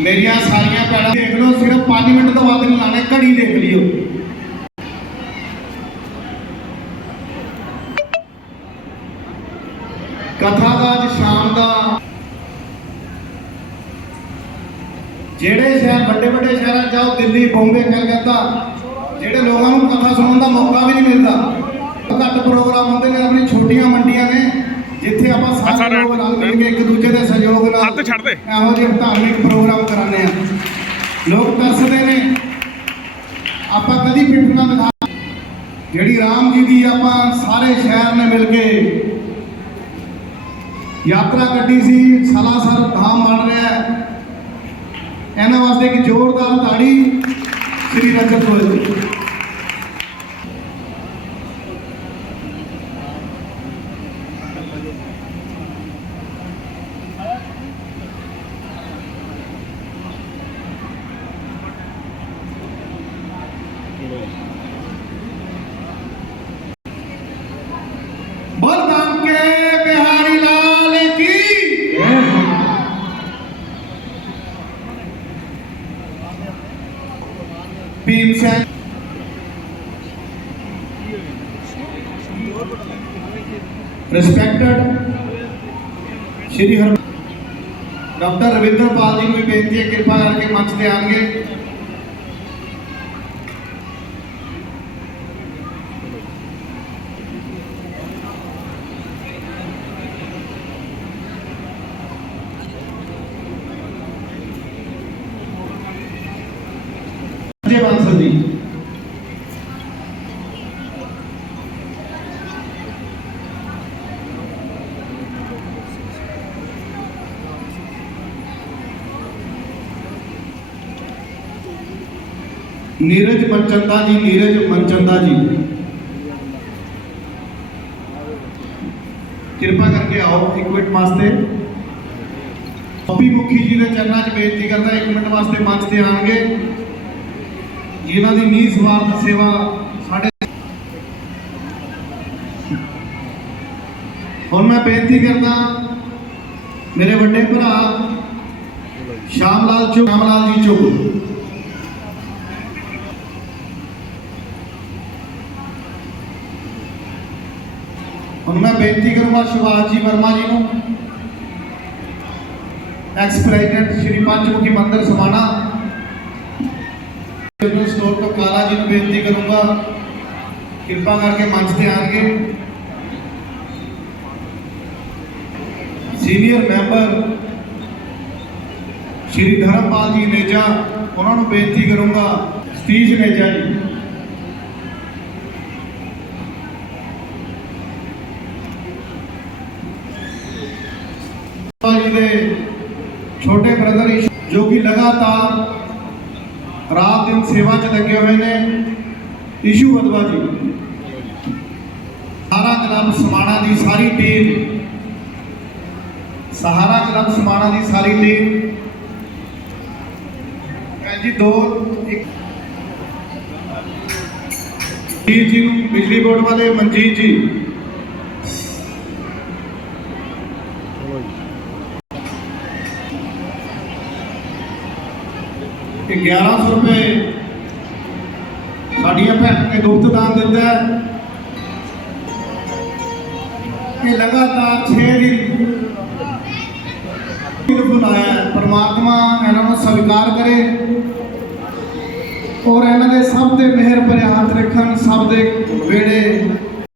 ਮੇਰੀਆਂ ਸਾਰੀਆਂ ਭੈਣਾਂ ਦੇਖ ਲਓ, ਸਿਰਫ 5 ਮਿੰਟ ਤੋਂ ਵੱਧ ਨਹੀਂ ਲਾਣੇ ਘੜੀ ਦੇਖ ਲਿਓ। ਕਥਾ ਦਾ ਅੱਜ ਸ਼ਾਮ ਦਾ। ਜਿਹੜੇ ਸ਼ਹਿਰ, ਵੱਡੇ ਵੱਡੇ ਸ਼ਹਿਰਾਂ ਜਾਓ, ਦਿੱਲੀ ਬੰਬੇ ਕਲਕੱਤਾ, ਜਿਹੜੇ ਲੋਕਾਂ ਨੂੰ ਕਥਾ ਸੁਣਨ ਦਾ ਮੌਕਾ ਵੀ ਨਹੀਂ ਮਿਲਦਾ। ਘੱਟ ਪ੍ਰੋਗਰਾਮ ਹੁੰਦੇ ਨੇ, ਆਪਣੀ ਛੋਟੀਆਂ ਮੰਡੀਆਂ ਲੋਕ ਨਾਲ ਮਿਲ ਕੇ ਇੱਕ ਦੂਜੇ ਦੇ ਸਹਿਯੋਗ ਨਾਲ ਹੱਥ ਛੱਡ ਦੇ। ਇਹੋ ਜਿਹੇ ਧਾਰਮਿਕ ਪ੍ਰੋਗਰਾਮ ਕਰਾਉਂਦੇ ਆ ਲੋਕ ਤਰਸਦੇ ਨੇ। ਆਪਾਂ ਕਦੀ ਪਿੱਠ ਨਾ ਦਿਖਾ ਜਿਹੜੀ ਰਾਮ ਜੀ ਦੀ ਆਪਾਂ ਸਾਰੇ ਸ਼ਹਿਰ ਨੇ ਮਿਲ ਕੇ ਯਾਤਰਾ ਕੱਢੀ ਸੀ ਸਲਾਸਰ ਧਾਮ ਬਣ ਰਿਹਾ ਹੈ। ਇਹਨਾਂ ਵਾਸਤੇ ਇੱਕ ਜ਼ੋਰਦਾਰ ਤਾੜੀ ਸ੍ਰੀ ਰਜਤ ਗੋਇਲ बोल के बिहारी लाल की भीम सैन ਰਿਸਪੈਕਟਡ ਸ਼੍ਰੀ ਹਰ ਡਾਕਟਰ ਰਵਿੰਦਰ ਪਾਲ ਜੀ ਨੂੰ ਵੀ ਬੇਨਤੀ ਹੈ ਕਿਰਪਾ ਕਰਕੇ ਮੰਚ ਤੇ ਆਣਗੇ ਅਜੇ ਬਾਂਸਲ ਜੀ ਨੀਰਜ ਮਨਚੰਦਾ ਜੀ, ਨੀਰਜ ਮਨਚੰਦਾ ਜੀ। ਕਿਰਪਾ ਕਰਕੇ ਆਓ ਇੱਕ ਮਿੰਟ ਵਾਸਤੇ। ਪੱਪੀ ਮੁਖੀ ਜੀ ਦੇ ਚਰਨਾਂ 'ਚ ਬੇਨਤੀ ਕਰਦਾ, ਇੱਕ ਮਿੰਟ ਵਾਸਤੇ ਮੰਚ ਤੇ ਆਣਗੇ ਜਿਨ੍ਹਾਂ ਦੀ ਨੀ ਸਵਾਰਥ ਸੇਵਾ ਸਾਡੇ ਹੁਣ ਮੈਂ ਬੇਨਤੀ ਕਰਦਾ, ਮੇਰੇ ਵੱਡੇ ਭਰਾ ਸ਼ਾਮ ਲਾਲ ਚੁੱਕ ਸ਼ਾਮ ਲਾਲ ਜੀ ਚੁੱਕ। ਹੁਣ ਮੈਂ ਬੇਨਤੀ ਕਰੂੰਗਾ ਸ਼ਿਵਾਜ ਜੀ ਵਰਮਾ ਜੀ ਨੂੰ। ਐਕਸ ਪ੍ਰੈਜ਼ੀਡੈਂਟ ਸ਼੍ਰੀ ਪੰਚਮੁਖੀ ਮੰਦਿਰ ਸਮਾਣਾ ਤੋਂ ਜੀ ਨੂੰ ਬੇਨਤੀ ਕਰੂੰਗਾ, ਕਿਰਪਾ ਕਰਕੇ ਮੰਚ ਤੇ ਆਣਗੇ ਸੀਨੀਅਰ ਮੈਂਬਰ ਸ਼੍ਰੀ ਧਰਮਪਾਲ ਜੀ ਨੇਜਾ, ਉਹਨਾਂ ਨੂੰ ਬੇਨਤੀ ਕਰੂੰਗਾ ਸਤੀਸ਼ ਨੇਜਾ ਜੀ। ਜੀ ਦੇ ਛੋਟੇ ਬ੍ਰਦਰ, ਜੋ ਕਿ ਲਗਾਤਾਰ ਰਾਤ ਦਿਨ ਸੇਵਾ 'ਚ ਲੱਗੇ ਹੋਏ ਨੇ ਇਸ਼ੂ ਵਦਵਾ ਜੀ। ਸਹਾਰਾ ਕਲੱਬ ਸਮਾਣਾ ਦੀ ਸਾਰੀ ਟੀਮ। ਸਹਾਰਾ ਕਲੱਬ ਸਮਾਣਾ ਦੀ ਸਾਰੀ ਟੀਮ। ਭੈਣ ਜੀ, ਦੋ, ਇੱਕ। ਜੀ ਨੂੰ ਬਿਜਲੀ ਬੋਰਡ ਵਾਲੇ ਮਨਜੀਤ ਜੀ। ਕਿ 1100 ਰੁਪਏ ਸਾਡੀਆਂ ਭੈਣਾਂ ਨੇ ਗੁਪਤ ਦਾਨ ਦਿੱਤਾ ਹੈ। ਕਿ ਲਗਾਤਾਰ 6 ਦਿਨ ਦਿਨ ਬੁਲਾਇਆ ਪਰਮਾਤਮਾ ਇਹਨਾਂ ਨੂੰ ਸਵੀਕਾਰ ਕਰੇ ਔਰ ਇਹਨਾਂ ਦੇ ਸਭ ਦੇ ਮਿਹਰ ਭਰੇ ਹੱਥ ਰੱਖਣ, ਸਭ ਦੇ ਵੇੜੇ